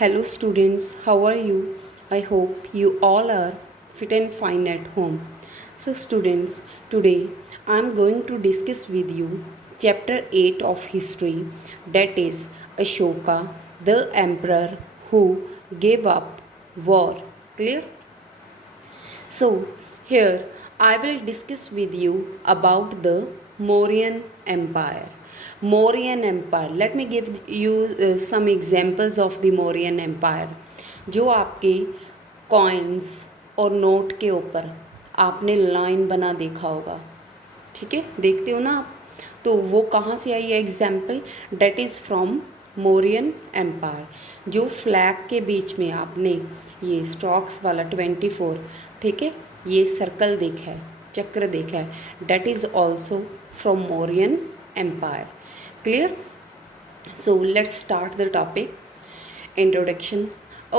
Hello students, how are you? I hope you all are fit and fine at home. So students, today I am going to discuss with you chapter 8 of history, that is Ashoka, the emperor who gave up war. Clear? So, here I will discuss with you about the Mauryan Empire. Mauryan Empire. Let me give you some examples of the Mauryan Empire. जो आपके coins और note के ऊपर आपने line बना देखा होगा, ठीक है, देखते हो ना आप, तो वो कहाँ से आई है example? That is from Mauryan empire. जो फ्लैग के बीच में आपने ये स्टॉक्स वाला 24, ठीक है, ये सर्कल देखा है, चक्र देखा है, that is also from Mauryan empire. Clear? So let's start the topic. Introduction.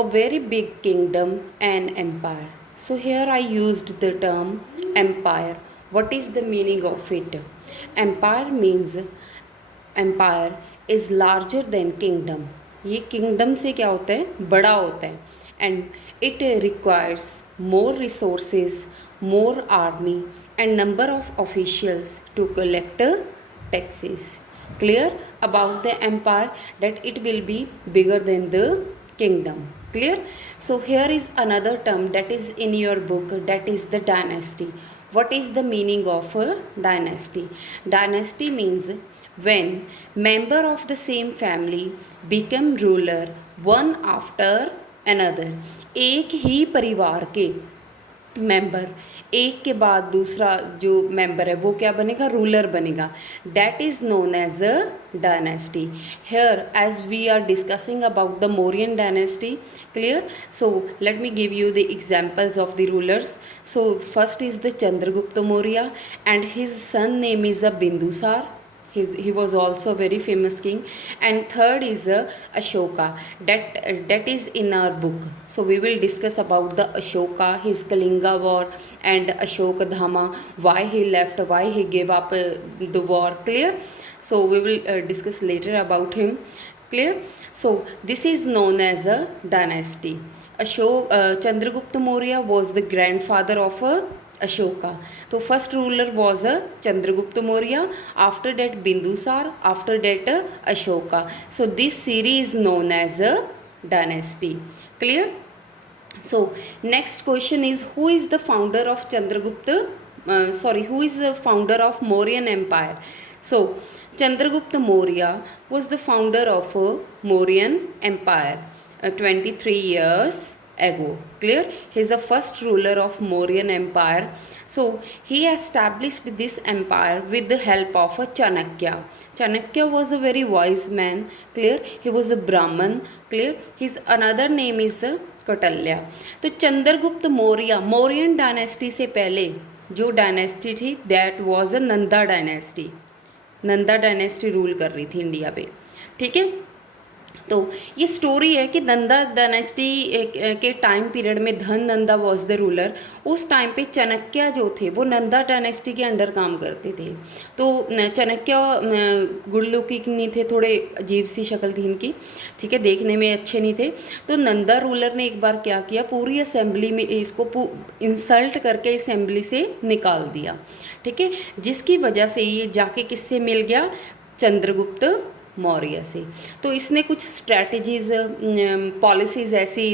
A very big kingdom and empire. So here I used the term empire. What is the meaning of it? Empire means empire is larger than kingdom. ये kingdom से क्या होता है? बड़ा होता है. And it requires more resources, more army and number of officials to collect taxes. Clear about the empire, that it will be bigger than the kingdom. Clear? So here is another term that is in your book, that is the dynasty. What is the meaning of a dynasty? Dynasty means when member of the same family become ruler one after another. एक ही परिवार के member एक के बाद दूसरा जो member है वो क्या बनेगा? रूलर बनेगा. That is known as a dynasty. Here as we are discussing about the Mauryan dynasty. Clear? So let me give you the examples of the rulers. So first is the Chandragupta Maurya and his son name is a Bindusara. He was also a very famous king. And third is Ashoka, that is in our book. So we will discuss about the Ashoka, his Kalinga war and Ashoka Dhama, why he left, why he gave up the war. Clear? So we will discuss later about him. Clear? So this is known as a dynasty. Chandragupta Maurya was the grandfather of Ashoka. So first ruler was Chandragupta Maurya, after that Bindusar, after that Ashoka. So this series is known as a dynasty. Clear? So next question is, who is the founder of who is the founder of Mauryan Empire? So Chandragupta Maurya was the founder of Mauryan Empire 23 years ago. Clear? He is the first ruler of Mauryan Empire. So he established this empire with the help of a Chanakya. Chanakya was a very wise man. Clear? He was a Brahman. Clear? His another name is Kautilya. तो Chandragupta Maurya, Mauryan dynasty से पहले जो dynasty थी, that was a Nanda dynasty. Nanda dynasty rule कर रही थी India पे. ठीक है? तो ये स्टोरी है कि नंदा डायनेस्टी के टाइम पीरियड में धन नंदा वॉज द रूलर. उस टाइम पे चाणक्य जो थे वो नंदा डायनेस्टी के अंडर काम करते थे. तो चाणक्य गुडलुकिंग नहीं थे, थोड़े अजीब सी शक्ल थी इनकी, ठीक है, देखने में अच्छे नहीं थे. तो नंदा रूलर ने एक बार क्या किया, पूरी असेंबली में इसको इंसल्ट करके असेंबली से निकाल दिया. ठीक है, जिसकी वजह से ये जाके किससे मिल गया? चंद्रगुप्त मौर्य से. तो इसने कुछ स्ट्रैटेजीज पॉलिसीज़ ऐसी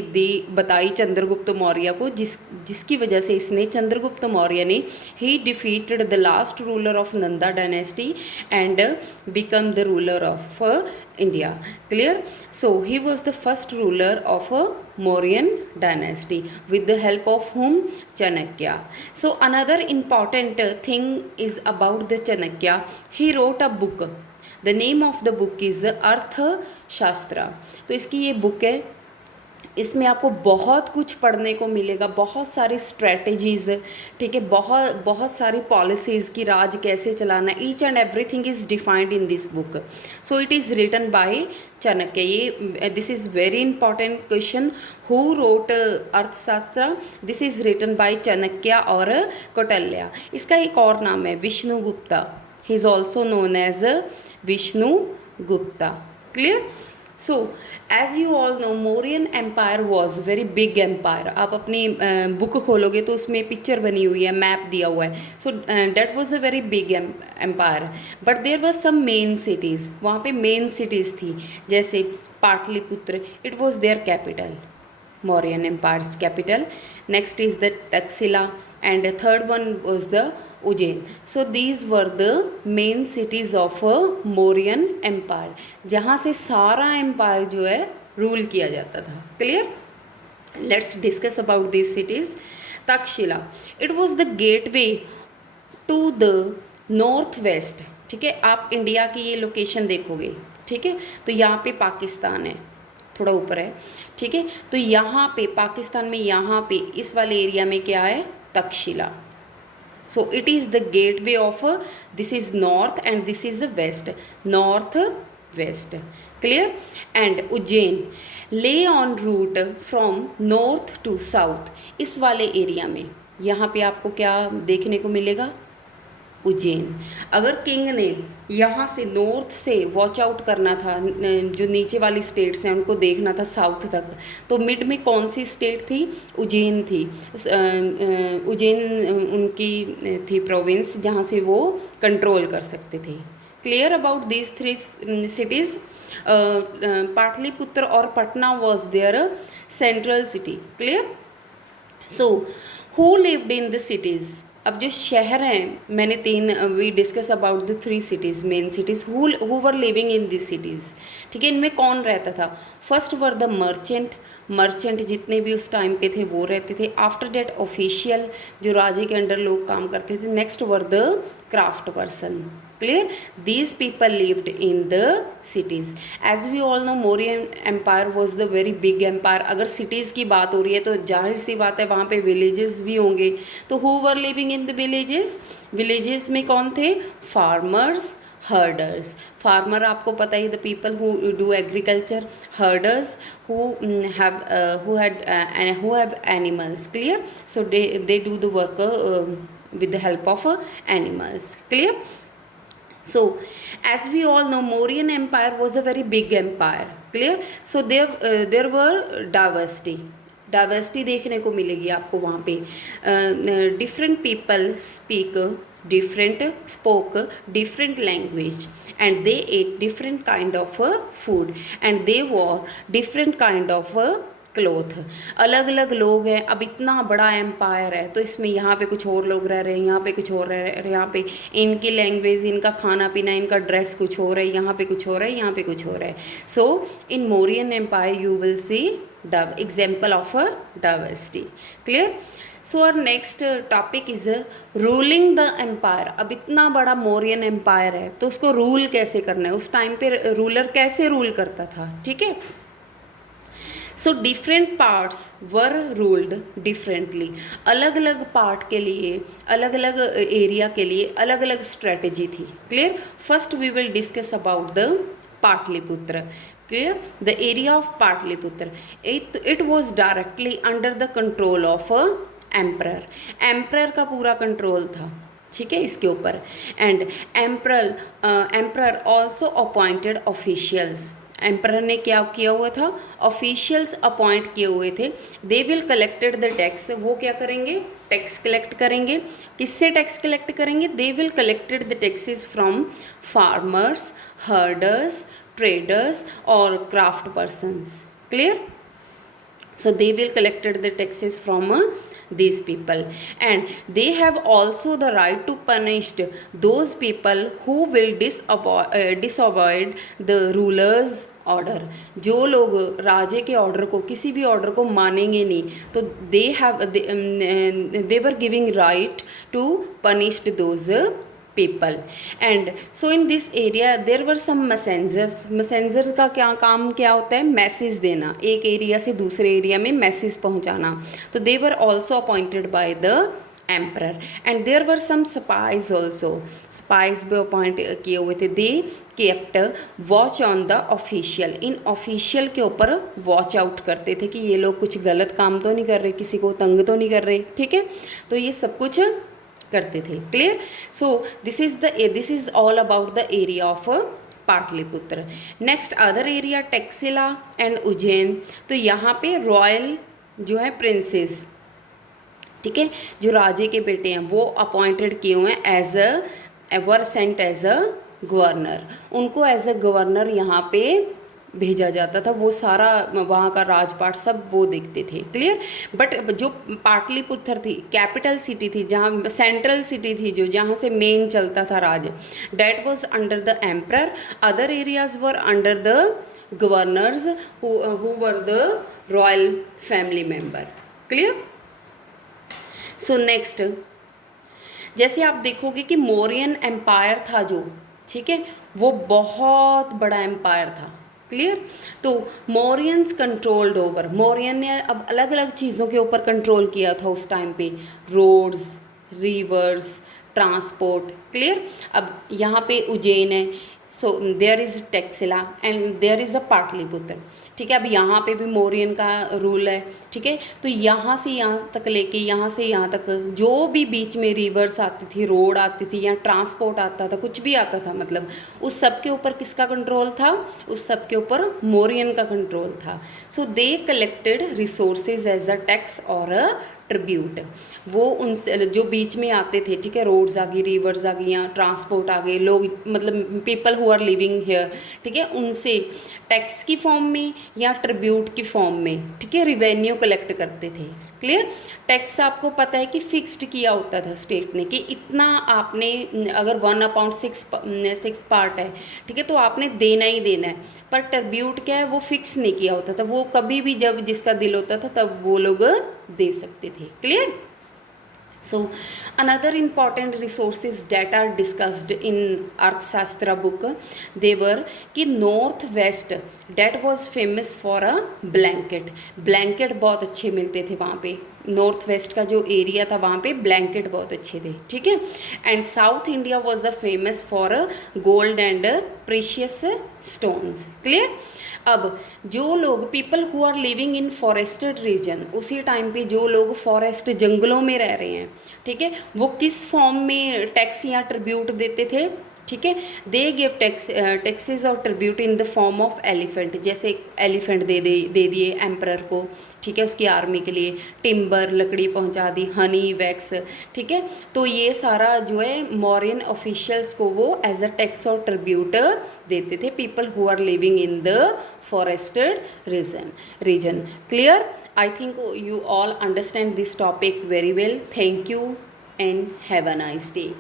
बताई चंद्रगुप्त मौर्य को, जिसकी वजह से इसने चंद्रगुप्त मौर्य ने ही defeated the last ruler of Nanda dynasty and become the ruler of India. Clear? So he was the first ruler of Mauryan dynasty with the help of whom? Chanakya. So another important thing is about the Chanakya. He wrote a book. The name of the book is अर्थशास्त्र. तो इसकी ये book है, इसमें आपको बहुत कुछ पढ़ने को मिलेगा, बहुत सारी स्ट्रेटजीज़, ठीक है, बहुत सारी पॉलिसीज़ की राज कैसे चलाना, each and everything is defined in this book. So it is written by Chanakya. ये this is very important question. Who wrote Arthashastra? This is written by Chanakya और कौटिल्य. इसका एक और नाम है Vishnugupta. He is also known as Vishnugupta. Clear? So as you all know Mauryan empire was very big empire. आप अपनी book खोलोगे तो उसमें पिक्चर बनी हुई है, मैप दिया हुआ है। So that was a very big empire, but there was some main cities. वहाँ पे मेन सिटीज़ थी, जैसे Pataliputra, it was their capital, Mauryan Empire's capital. Next is the Taxila, and the third one was the Ujjain. So these were the main cities of a Mauryan Empire, जहाँ से सारा empire जो है rule किया जाता था। Clear? Let's discuss about this cities. Takshashila, it was the gateway to the north west. ठीक है, आप इंडिया की ये लोकेशन देखोगे, ठीक है, तो यहाँ पे पाकिस्तान है, थोड़ा ऊपर है, ठीक है, तो यहाँ पे पाकिस्तान में यहाँ पे इस वाले एरिया में क्या है, Takshashila. So it is the gateway of, this is north and this is west, north west. Clear? And Ujjain lay on route from north to south, इस वाले एरिया में यहाँ पे आपको क्या देखने को मिलेगा, उज्जैन। अगर किंग ने यहाँ से नॉर्थ से वॉच आउट करना था, जो नीचे वाली स्टेट्स हैं उनको देखना था साउथ तक, तो मिड में कौन सी स्टेट थी, उज्जैन थी। उज्जैन उनकी थी प्रोविंस जहाँ से वो कंट्रोल कर सकते थे। Clear about these three cities? Pataliputra और Patna was their central city. Clear? So who lived in the cities? अब जो शहर हैं, मैंने तीन, we discuss about the three cities, main cities, who were living in this cities. ठीक है, इनमें कौन रहता था? First were the merchant, merchant जितने भी उस टाइम पे थे वो रहते थे। आफ्टर डेट ऑफिशियल, जो राजे के अंडर लोग काम करते थे। Next were the craft person. Clear? These people lived in the cities. As we all know Mauryan empire was the very big empire. अगर सिटीज़ की बात हो रही है तो जाहिर सी बात है वहाँ पे विलेजेस भी होंगे। तो who were living in the villages? Villages में कौन थे? Farmers, herders. फार्मर आपको पता ही, the people who do agriculture. Herders who have animals. Clear? So they do the work with the help of animals. Clear? So as we all know Mauryan empire was a very big empire. Clear? So there were diversity देखने को मिलेगी आपको वहाँ पे। different people spoke different language, and they ate different kind of food, and they wore different kind of cloth. अलग अलग लोग हैं। अब इतना बड़ा एम्पायर है तो इसमें यहाँ पे कुछ और लोग रह रहे हैं, यहाँ पे कुछ और रह रहे हैं, यहाँ पे इनकी लैंग्वेज, इनका खाना पीना, इनका ड्रेस कुछ हो रहा है, यहाँ पे कुछ हो रहा है, यहाँ पे कुछ हो रहा है। So in Mauryan empire you will see example of a diversity. Clear? So और next topic is ruling the empire. अब इतना बड़ा मौर्यन एम्पायर है तो उसको रूल कैसे करना है, उस टाइम पे रूलर कैसे रूल करता था। ठीक है, सो डिफरेंट पार्ट्स वर रूल्ड डिफरेंटली। अलग अलग पार्ट के लिए, अलग अलग एरिया के लिए अलग अलग स्ट्रेटजी थी। Clear? First we will discuss about the Pataliputra. Clear? The area of Pataliputra, it was directly under the control of emperor. Emperor का पूरा कंट्रोल था, ठीक है, इसके ऊपर। And emperor also appointed officials. Emperor ने क्या किया हुआ था? ऑफिशियल्स अपॉइंट किए हुए थे। दे विल कलेक्टेड द टैक्स। वो क्या करेंगे? टैक्स कलेक्ट करेंगे। किससे टैक्स कलेक्ट करेंगे? They will collected the taxes from farmers, herders, traders और craft persons. Clear? So they will collected the taxes from these people, and they have also the right to punish those people who will disobey the ruler's order. जो लोग राजे के order को, किसी भी order को मानेंगे नहीं, तो they were giving right to punish those people. And so in this area there were some messengers. Messenger का क्या काम क्या होता है? मैसेज देना, एक एरिया से दूसरे एरिया में मैसेज पहुंचाना। तो they were also appointed by the emperor, and there were some spies also. spies भी अपॉइंट किए हुए थे। they kept watch on the official. In official के ऊपर वॉच आउट करते थे कि ये लोग कुछ गलत काम तो नहीं कर रहे, किसी को तंग तो नहीं कर रहे। ठीक है, तो ये सब कुछ करते थे। Clear? So this is all about the area of Pataliputra. Next other area Taxila and Ujjain, तो यहाँ पे रॉयल जो है प्रिंसेस, ठीक है, जो राजे के बेटे हैं वो अपॉइंटेड किए हुए हैं as a were sent as a governor, उनको एज अ गवर्नर यहाँ पे भेजा जाता था, वो सारा वहाँ का राजपाट सब वो देखते थे, क्लियर। बट जो पाटलिपुत्र थी कैपिटल सिटी थी, जहाँ सेंट्रल सिटी थी, जो जहाँ से मेन चलता था राज, that was under the emperor, other areas were under the governors who were the royal family member, clear. So next, जैसे आप देखोगे कि मौर्यन एम्पायर था जो, ठीक है, वो बहुत बड़ा एम्पायर था, क्लियर। तो मौर्यंस कंट्रोल्ड ओवर, मौर्यन ने अब अलग अलग चीज़ों के ऊपर कंट्रोल किया था उस टाइम पे, रोड्स, रिवर्स, ट्रांसपोर्ट, क्लियर। अब यहाँ पे उज्जैन है, so there is Taxila and there is a Pataliputra, ठीक है। अब यहाँ पे भी मौर्यन का रूल है, ठीक है। तो यहाँ से यहाँ तक लेके यहाँ से यहाँ तक जो भी बीच में रिवर्स आती थी, रोड आती थी या ट्रांसपोर्ट आता था, कुछ भी आता था, मतलब उस सब के ऊपर किसका कंट्रोल था, उस सब के ऊपर मौर्यन का कंट्रोल था। So they collected resources as a tax और अ ट्रिब्यूट, वो उनसे जो बीच में आते थे, ठीक है, रोड्स आ गई, रिवर्स आ गई, या ट्रांसपोर्ट आ गए, लोग मतलब people who are living here, ठीक है, उनसे टैक्स की फॉर्म में या ट्रिब्यूट की फॉर्म में, ठीक है, रिवेन्यू कलेक्ट करते थे, क्लियर। टैक्स आपको पता है कि फिक्स्ड किया होता था स्टेट ने कि इतना आपने, अगर 1/6 पार्ट है, ठीक है, तो आपने देना ही देना है। पर ट्रिब्यूट क्या है, वो फिक्स नहीं किया होता था, वो कभी भी जब जिसका दिल होता था तब वो लोग दे सकते थे, clear. So another important resources that are discussed in Arthashastra book, they were कि north west that was famous for a blanket, blanket बहुत अच्छे मिलते थे वहाँ पे, नॉर्थ वेस्ट का जो एरिया था वहाँ पे ब्लैंकेट बहुत अच्छे थे, ठीक है। And south India was a famous for gold and precious stones, clear. अब जो लोग people who are living in forested region, उसी टाइम पे जो लोग फॉरेस्ट जंगलों में रह रहे हैं, ठीक है, वो किस फॉर्म में टैक्स या ट्रिब्यूट देते थे, ठीक है, दे गिव टैक्सेस और tribute in the form of elephant, जैसे एलिफेंट दे दिए एम्परर को, ठीक है, उसकी आर्मी के लिए, टिम्बर लकड़ी पहुंचा दी, हनी वैक्स, ठीक है। तो ये सारा जो है मौर्यन ऑफिशियल्स को वो एज अ टैक्स और ट्रिब्यूट देते थे, people who are living in the forested region, clear. I think you all understand this topic very well. Thank you and have a nice day.